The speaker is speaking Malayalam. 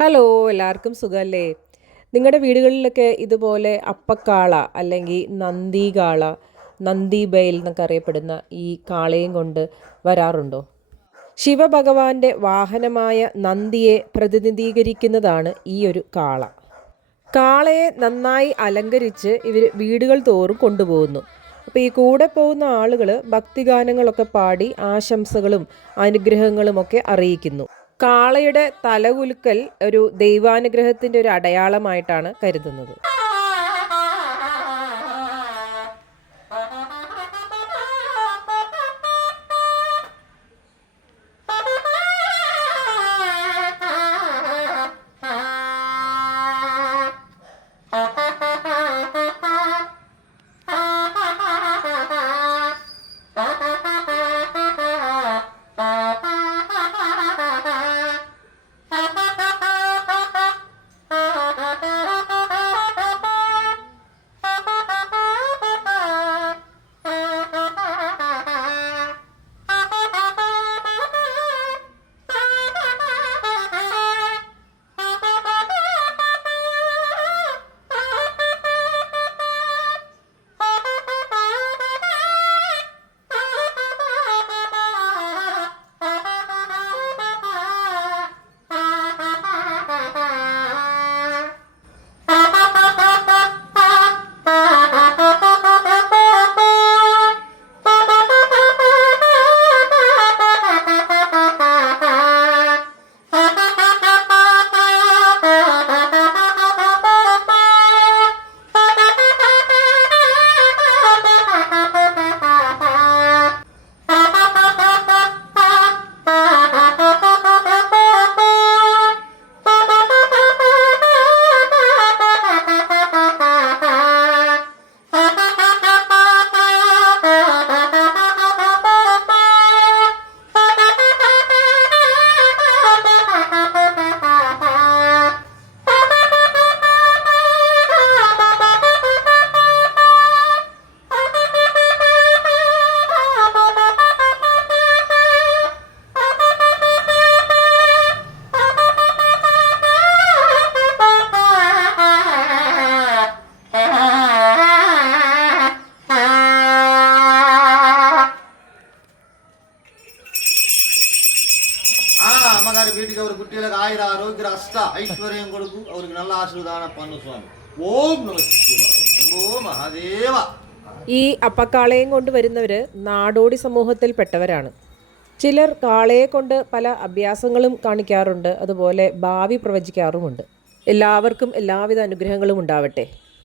ഹലോ, എല്ലാവർക്കും സുഖമല്ലേ? നിങ്ങളുടെ വീടുകളിലൊക്കെ ഇതുപോലെ അപ്പക്കാള അല്ലെങ്കിൽ നന്ദികാള, നന്ദി ബൈൽ എന്നൊക്കെ അറിയപ്പെടുന്ന ഈ കാളയും കൊണ്ട് വരാറുണ്ടോ? ശിവഭഗവാന്റെ വാഹനമായ നന്ദിയെ പ്രതിനിധീകരിക്കുന്നതാണ് ഈ ഒരു കാള. കാളയെ നന്നായി അലങ്കരിച്ച് ഇവർ വീടുകൾ തോറും കൊണ്ടുപോകുന്നു. അപ്പോൾ ഈ കൂടെ പോകുന്ന ആളുകൾ ഭക്തിഗാനങ്ങളൊക്കെ പാടി ആശംസകളും അനുഗ്രഹങ്ങളുമൊക്കെ അറിയിക്കുന്നു. കാളയുടെ തലകുലുക്കൽ ഒരു ദൈവാനുഗ്രഹത്തിൻ്റെ ഒരു അടയാളമായിട്ടാണ് കരുതുന്നത്. అమ్మగారి వీటికి ఎవరు కుట్టీలకు ఆయుర ఆరోగ్య అష్ట ఐశ్వర్యం కొడుకు அவருக்கு நல்ல ஆசீர்வாதம் பண்ணு స్వామి. ഓം നമഃ ശിവായ. ശംഭോ മഹാദേവ. ഈ അപ്പക്കാളയും കൊണ്ട് വരുന്നവർ നാടോടി സമൂഹത്തിൽപ്പെട്ടവരാണ്. ചിലർ കാളയെ കൊണ്ട് പല അഭ്യാസങ്ങളും കാണിക്കാറുണ്ട്, അതുപോലെ ഭാവി പ്രവചിക്കാറുമുണ്ട്. എല്ലാവർക്കും എല്ലാവിധ അനുഗ്രഹങ്ങളും ഉണ്ടാവട്ടെ.